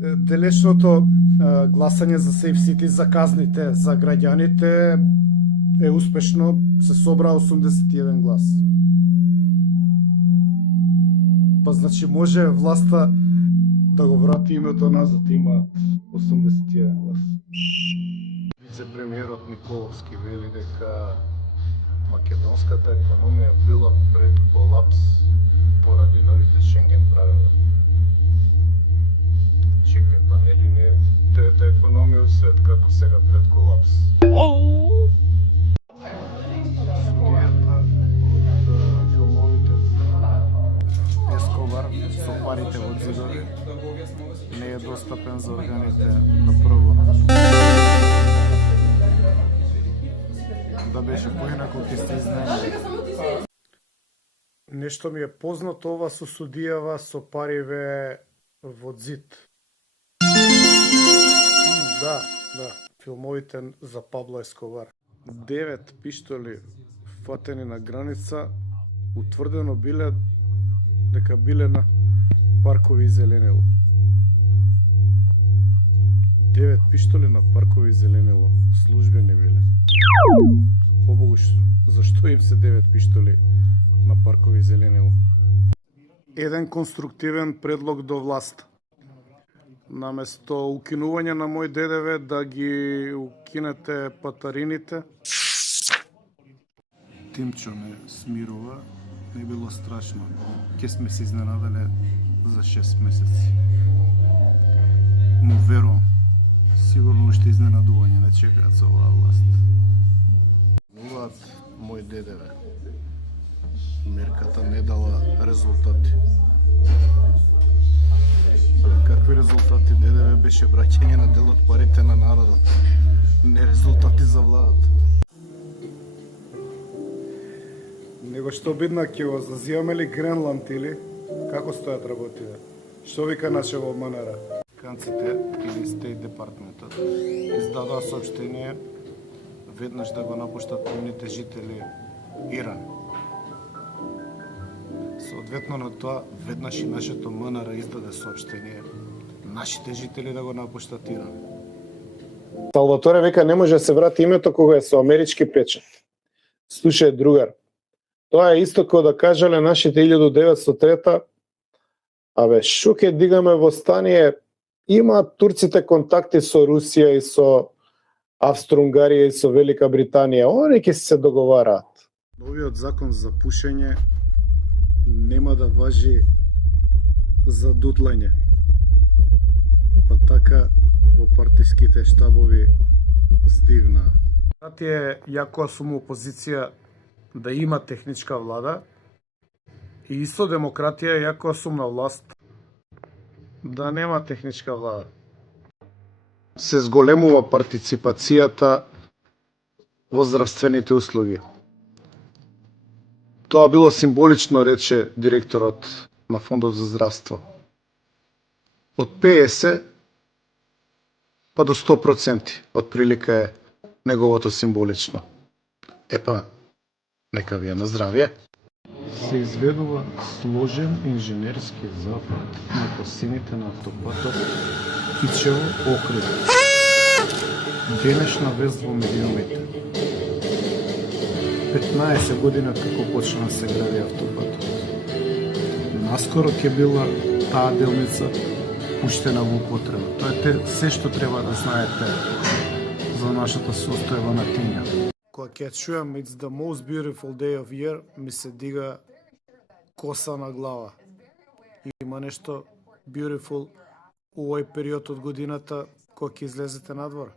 Делешното гласање за Safe City за казните за граѓаните е успешно, се собра 81 глас. Па значи може власта да го врати името назад, има 81 глас. Вице-премиерот Николовски вели дека македонската економија била пред колапс поради новите Шенген правила. Чекај, па нели не е трета економија у свет како сега пред колапс? Судијата од филмовите Ескобар со парите во зидови не е достапен за органите на прогон. Да беше поинаку ќе сте изненадени. Нешто ми е познато ова со судијава со париве во зид. Да, филмовите за Пабло Ескобар. 9 пиштоли фатени на граница, утврдено биле дека биле на паркови и зеленило. 9 пиштоли на паркови и зеленило, службени биле. Побогу, зашто им се 9 пиштоли на паркови и зеленило? Еден конструктивен предлог до власт. Наместо укинување на мој ДДВ да ги укинете патарините. Тимчо ме смирува, не било страшно. Ке сме се изненадале за 6 месеци. Му верувам, сигурно уште изненадување не чекаат со оваа власт. Нулат мој ДДВ. Мерката не дала резултати. Какви резултати? ДДВ беше враќање на дел од парите на народот, не резултати за владата. Него што бидна ќе го зазиваме ли Гренланд или како стојат работите? Што вика нашего МНР? Канците или Стейт департментот издадоа соопштение веднаш да го напуштат нивните жители Иран. Соодветно на тоа, веднаш и нашето МНР издаде соопштение нашите жители да го напуштат Иран. Салваторе века не може да се врати името кога е со амерички печат. Слушај, другар, тоа е исто како да кажале нашите 1903-та, шо ќе дигаме востание, има турците контакти со Русија и со Австро-Унгарија и со Велика Британија, они ќе се договараат. Новиот закон за пушење нема да важи за дутлање. Па така во партиските штабови здивна. Тати е јако сум опозиција да има техничка влада и исто демократија јако сум на власт да нема техничка влада. Се зголемува партиципацијата во здравствените услуги. Тоа било символично, рече директорот на Фондот за здравство. Од 50 па до 100%, отприлика е неговото символично. Епа, нека ви е на здравје. Се изведува сложен инженерски запад на косините на автопатот Кичево-Охрид. Денешна вест во медиумите. 15 година како почна да се гради автопатот. Наскоро ќе била таа делница пуштена во употреба. Тоа е се што треба да знаете за нашата состојба на Тинја. Кога ќе чујам It's the most beautiful day of year, ми се дига коса на глава. Има нешто beautiful у овој период од годината кога ќе излезете надвор.